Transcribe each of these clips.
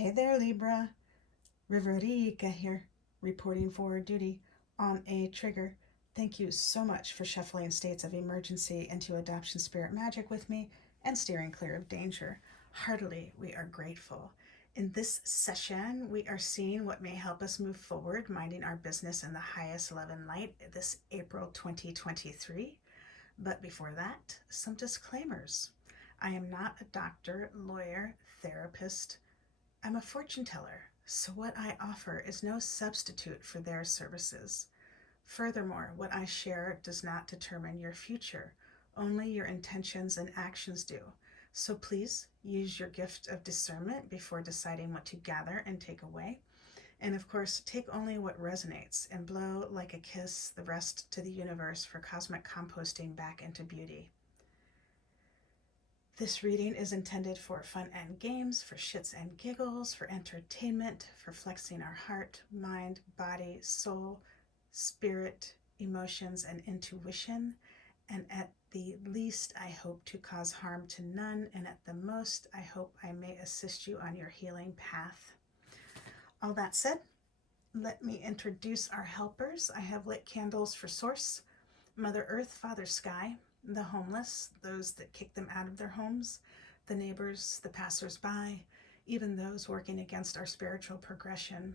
Hey there, Libra. Riverica here, reporting for duty on a trigger. Thank you so much for shuffling states of emergency into adoption spirit magic with me and steering clear of danger. Heartily, we are grateful. In this session, we are seeing what may help us move forward, minding our business in the highest love and light this April 2023. But before that, some disclaimers. I am not a doctor, lawyer, therapist. I'm a fortune teller, so what I offer is no substitute for their services. Furthermore, what I share does not determine your future, only your intentions and actions do. So please use your gift of discernment before deciding what to gather and take away. And of course, take only what resonates and blow like a kiss the rest to the universe for cosmic composting back into beauty. This reading is intended for fun and games, for shits and giggles, for entertainment, for flexing our heart, mind, body, soul, spirit, emotions, and intuition. And at the least, I hope to cause harm to none, and at the most, I hope I may assist you on your healing path. All that said, let me introduce our helpers. I have lit candles for Source, Mother Earth, Father Sky, the homeless, those that kick them out of their homes, the neighbors, the passers-by, even those working against our spiritual progression.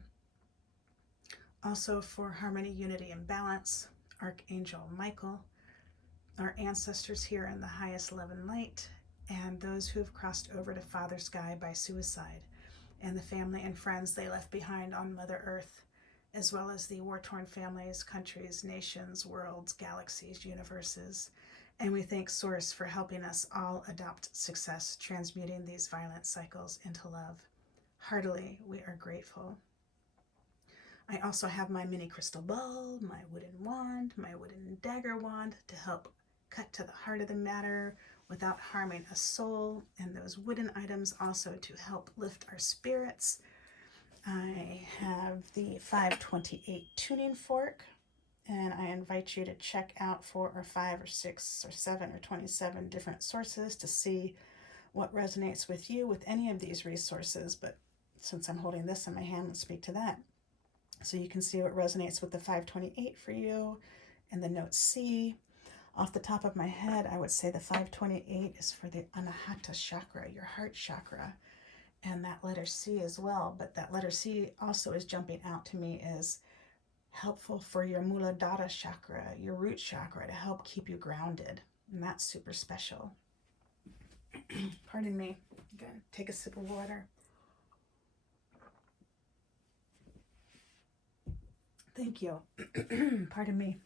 Also for harmony, unity, and balance, Archangel Michael, our ancestors here in the highest love and light, and those who have crossed over to Father Sky by suicide, and the family and friends they left behind on Mother Earth, as well as the war-torn families, countries, nations, worlds, galaxies, universes. And we thank Source for helping us all adopt success, transmuting these violent cycles into love. Heartily, we are grateful. I also have my mini crystal ball, my wooden wand, my wooden dagger wand to help cut to the heart of the matter without harming a soul, and those wooden items also to help lift our spirits. I have the 528 tuning fork, and I invite you to check out 4 or 5 or 6 or 7 or 27 different sources to see what resonates with you with any of these resources. But since I'm holding this in my hand, let's speak to that. So you can see what resonates with the 528 for you and the note C. Off the top of my head, I would say the 528 is for the Anahata chakra, your heart chakra, and that letter C as well. But that letter C also is jumping out to me as helpful for your Muladhara chakra, your root chakra, to help keep you grounded. And that's super special. Pardon me. I'm going to take a sip of water. Thank you. Pardon me.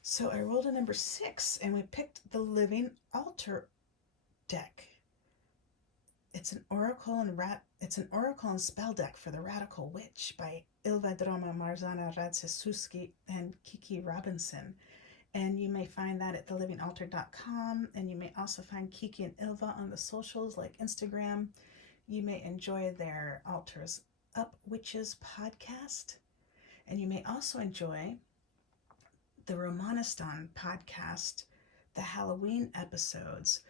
So I rolled a number 6 and we picked the Living Altar deck. It's an oracle and spell deck for the Radical Witch by Ilva Droma Marzana Radziszewski and Kiki Robinson. And you may find that at thelivingaltar.com, and you may also find Kiki and Ilva on the socials like Instagram. You may enjoy their Altars Up Witches podcast, and you may also enjoy the Romanistan podcast, the Halloween episodes,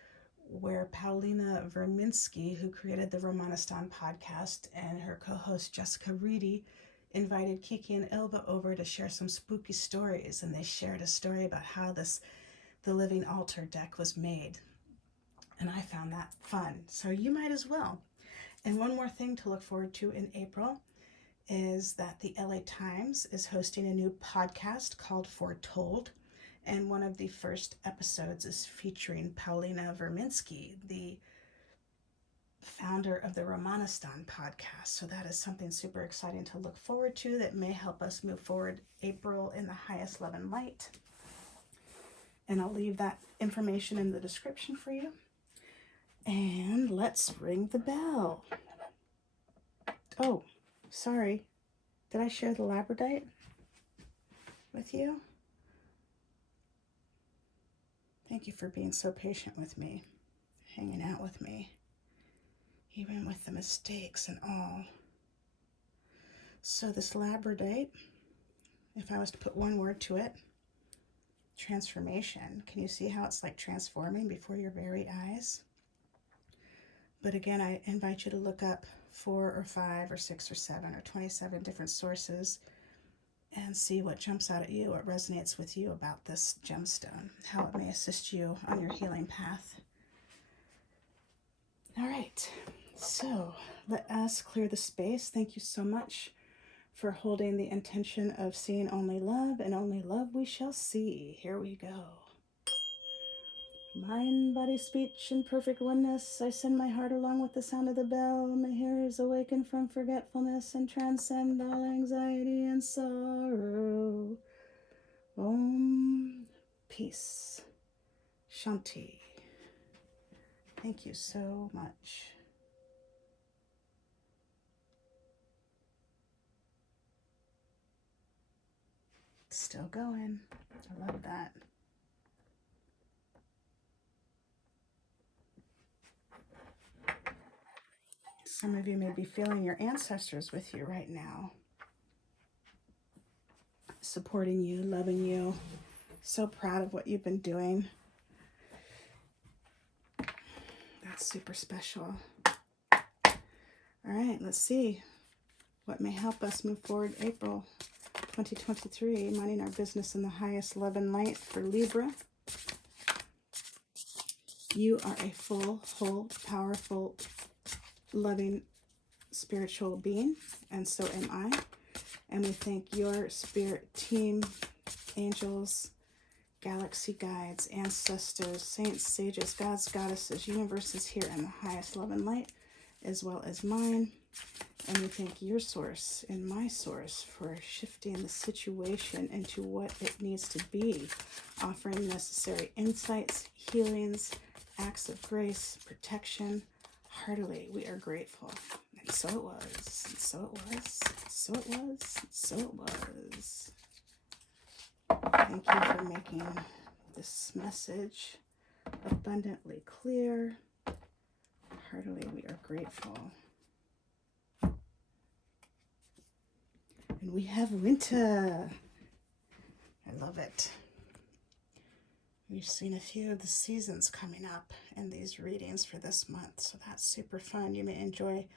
where Paulina Verminski, who created the Romanistan podcast, and her co-host Jessica Reedy invited Kiki and Ilva over to share some spooky stories, and they shared a story about how the Living Altar deck was made. And I found that fun, so you might as well. And one more thing to look forward to in April is that the LA Times is hosting a new podcast called Foretold, and one of the first episodes is featuring Paulina Verminski, the founder of the Romanistan podcast. So that is something super exciting to look forward to that may help us move forward April in the highest love and light. And I'll leave that information in the description for you. And let's ring the bell. Oh, sorry. Did I share the labradorite with you? Thank you for being so patient with me, hanging out with me, even with the mistakes and all. So this labradorite, if I was to put one word to it, transformation. Can you see how it's like transforming before your very eyes? But again, I invite you to look up 4 or 5 or 6 or 7 or 27 different sources and see what jumps out at you, what resonates with you about this gemstone, how it may assist you on your healing path. All right, so let us clear the space. Thank you so much for holding the intention of seeing only love, and only love we shall see. Here we go. Mind, body, speech, in perfect oneness, I send my heart along with the sound of the bell. My hearers awaken from forgetfulness and transcend all anxiety and sorrow. Om. Peace. Shanti. Thank you so much. Still going. I love that. Some of you may be feeling your ancestors with you right now, supporting you, loving you. So proud of what you've been doing. That's super special. All right, let's see what may help us move forward. April 2023, minding our business in the highest love and light for Libra. You are a full, whole, powerful, loving, spiritual being, and so am I. And we thank your spirit team, angels, galaxy guides, ancestors, saints, sages, gods, goddesses, universes here in the highest love and light, as well as mine. And we thank your source and my source for shifting the situation into what it needs to be, offering necessary insights, healings, acts of grace, protection. Heartily, we are grateful. And so it was, and so it was, so it was, so it was. Thank you for making this message abundantly clear. Heartily, we are grateful. And we have winter. I love it. We've seen a few of the seasons coming up in these readings for this month, so that's super fun. You may enjoy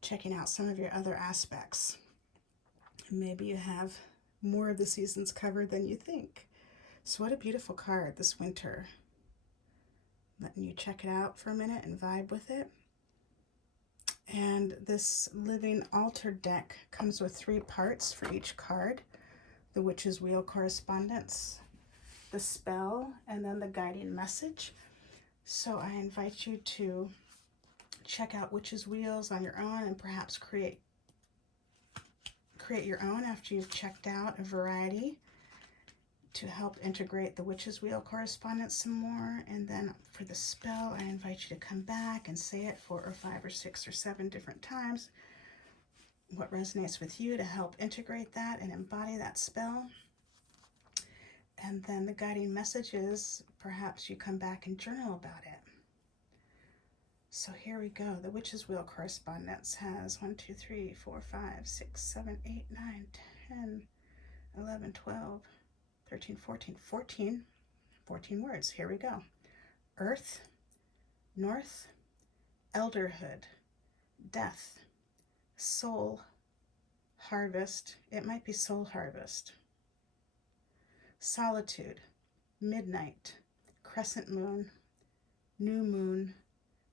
checking out some of your other aspects. Maybe you have more of the seasons covered than you think. So what a beautiful card this winter. Letting you check it out for a minute and vibe with it. And this Living Altar deck comes with 3 parts for each card. The Witch's Wheel correspondence, the spell, and then the guiding message. So I invite you to check out Witch's Wheels on your own and perhaps create your own after you've checked out a variety to help integrate the Witch's Wheel correspondence some more. And then for the spell, I invite you to come back and say it 4 or 5 or 6 or 7 different times. What resonates with you to help integrate that and embody that spell. And then the guiding messages, perhaps you come back and journal about it. So here we go. The Witch's Wheel correspondence has 1, 2, 3, 4, 5, 6, 7, 8, 9, 10, 11, 12, 13, 14 words. Here we go. Earth, North, Elderhood, Death, Soul, Harvest. It might be Soul Harvest. Solitude, Midnight, Crescent Moon, New Moon,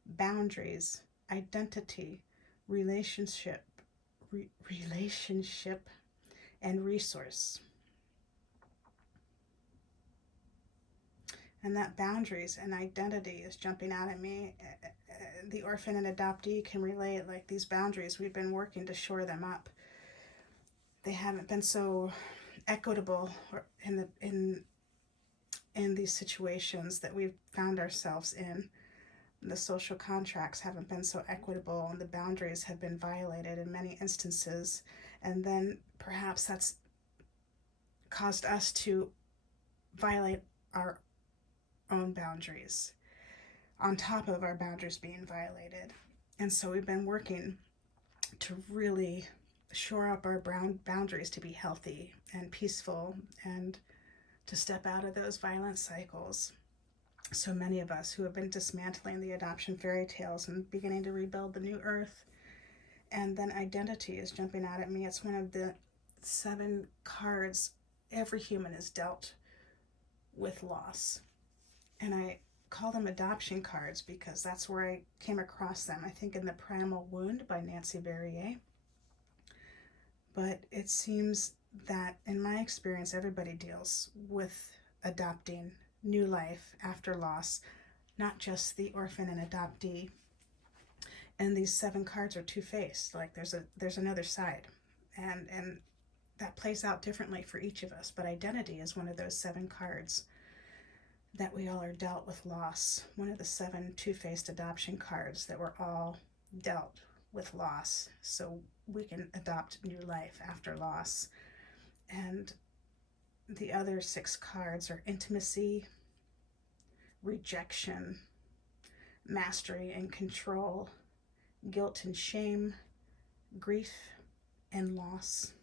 Boundaries, Identity, Relationship, and Resource. And that boundaries and identity is jumping out at me. The orphan and adoptee can relate, like these boundaries, we've been working to shore them up. They haven't been so equitable in these situations that we've found ourselves in. The social contracts haven't been so equitable, and the boundaries have been violated in many instances. And then perhaps that's caused us to violate our own boundaries on top of our boundaries being violated. And so we've been working to really shore up our boundaries to be healthy and peaceful and to step out of those violent cycles. so many of us who have been dismantling the adoption fairy tales and beginning to rebuild the new earth. And then identity is jumping out at me. It's one of the 7 cards. Every human is dealt with loss. And I call them adoption cards because that's where I came across them. I think in The Primal Wound by Nancy Verrier. But it seems that in my experience, everybody deals with adopting new life after loss, not just the orphan and adoptee. And these 7 cards are two-faced. Like there's another side, and that plays out differently for each of us. But identity is one of those 7 cards that we all are dealt with loss. One of the 7 two-faced adoption cards that we're all dealt with loss, so we can adopt new life after loss. And the other 6 cards are intimacy, rejection, mastery and control, guilt and shame, grief and loss.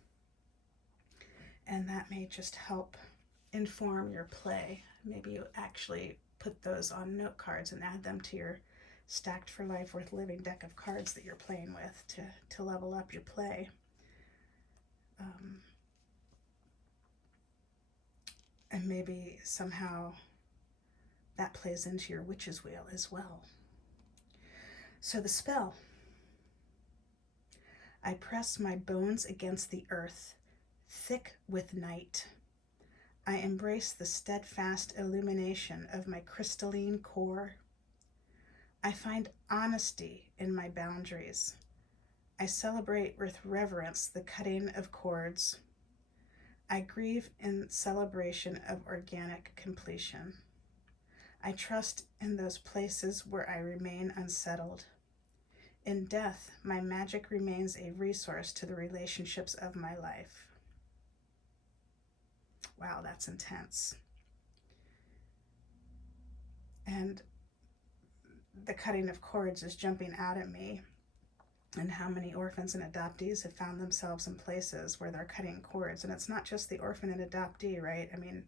And that may just help inform your play. Maybe you actually put those on note cards and add them to your Stacked for Life Worth Living deck of cards that you're playing with to level up your play. And maybe somehow that plays into your witch's wheel as well. So the spell. I press my bones against the earth, thick with night. I embrace the steadfast illumination of my crystalline core. I find honesty in my boundaries. I celebrate with reverence the cutting of cords. I grieve in celebration of organic completion. I trust in those places where I remain unsettled. In death, my magic remains a resource to the relationships of my life. Wow, that's intense. And the cutting of cords is jumping out at me, and how many orphans and adoptees have found themselves in places where they're cutting cords. And it's not just the orphan and adoptee, right? I mean,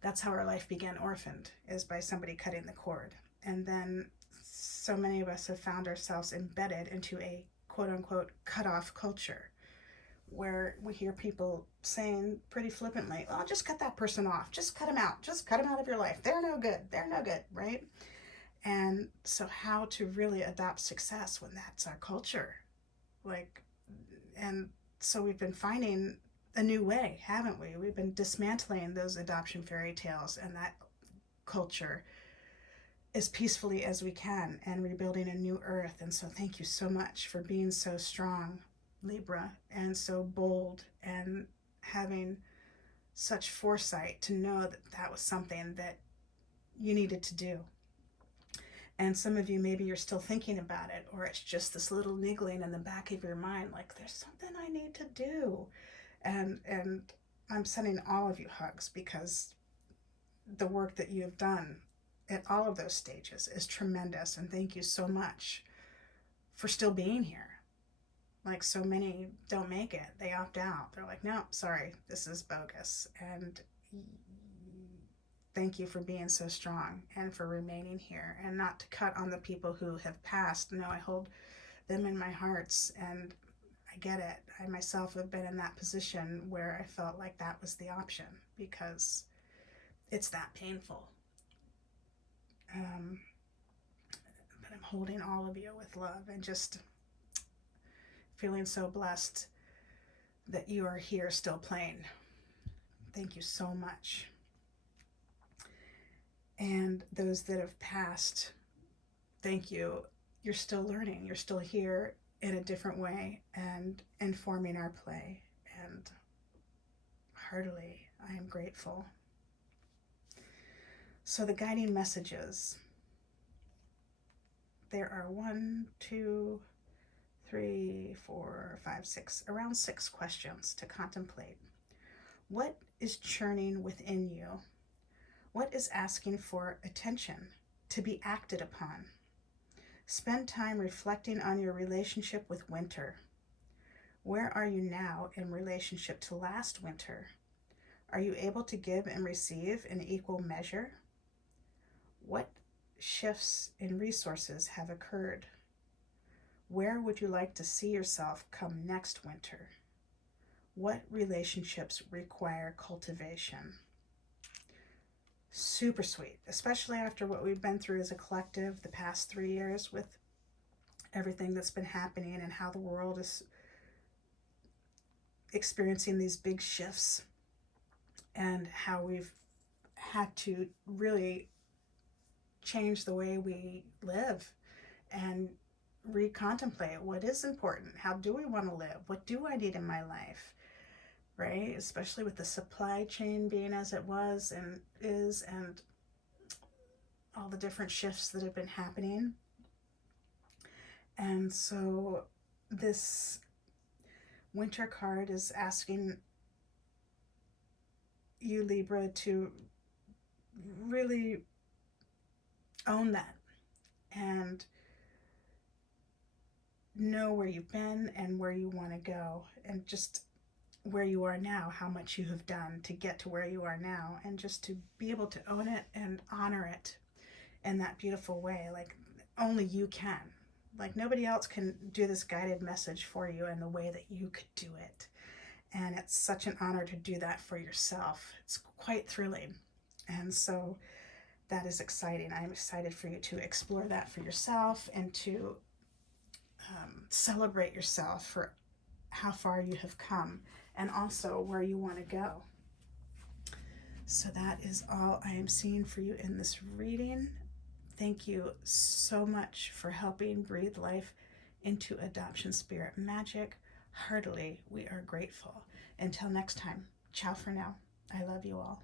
that's how our life began orphaned, is by somebody cutting the cord. And then so many of us have found ourselves embedded into a quote unquote cut off culture, where we hear people saying pretty flippantly, "Oh, just cut that person off. Just cut them out. Just cut them out of your life. They're no good. They're no good," right? And so how to really adopt success when that's our culture? Like, and so we've been finding a new way, haven't we? We've been dismantling those adoption fairy tales and that culture as peacefully as we can and rebuilding a new earth. And so thank you so much for being so strong, Libra, and so bold, and having such foresight to know that that was something that you needed to do. And some of you, maybe you're still thinking about it, or it's just this little niggling in the back of your mind, like there's something I need to do. And I'm sending all of you hugs, because the work that you have done at all of those stages is tremendous. And thank you so much for still being here. Like, so many don't make it. They opt out. They're like, no, sorry, this is bogus. And thank you for being so strong and for remaining here, and not to cut on the people who have passed. No, I hold them in my hearts, and I get it. I myself have been in that position where I felt like that was the option, because it's that painful. But I'm holding all of you with love, and just feeling so blessed that you are here still playing. Thank you so much. And those that have passed, thank you. You're still learning. You're still here in a different way and informing our play. And heartily, I am grateful. So the guiding messages. There are 1, 2, 3, 4, 5, 6, around 6 questions to contemplate. What is churning within you? What is asking for attention to be acted upon? Spend time reflecting on your relationship with winter. Where are you now in relationship to last winter? Are you able to give and receive in equal measure? What shifts in resources have occurred? Where would you like to see yourself come next winter? What relationships require cultivation? Super sweet, especially after what we've been through as a collective the past 3 years with everything that's been happening and how the world is experiencing these big shifts and how we've had to really change the way we live and recontemplate what is important. How do we want to live? What do I need in my life? Right? Especially with the supply chain being as it was and is, and all the different shifts that have been happening. And so this winter card is asking you, Libra, to really own that and know where you've been and where you want to go, and just where you are now, how much you have done to get to where you are now, and just to be able to own it and honor it in that beautiful way, like only you can. Like nobody else can do this guided message for you in the way that you could do it. And it's such an honor to do that for yourself. It's quite thrilling. And so that is exciting. I'm excited for you to explore that for yourself and to celebrate yourself for how far you have come and also where you want to go. So that is all I am seeing for you in this reading. Thank you so much for helping breathe life into Adoption Spirit Magic. Heartily, we are grateful. Until next time, ciao for now. I love you all.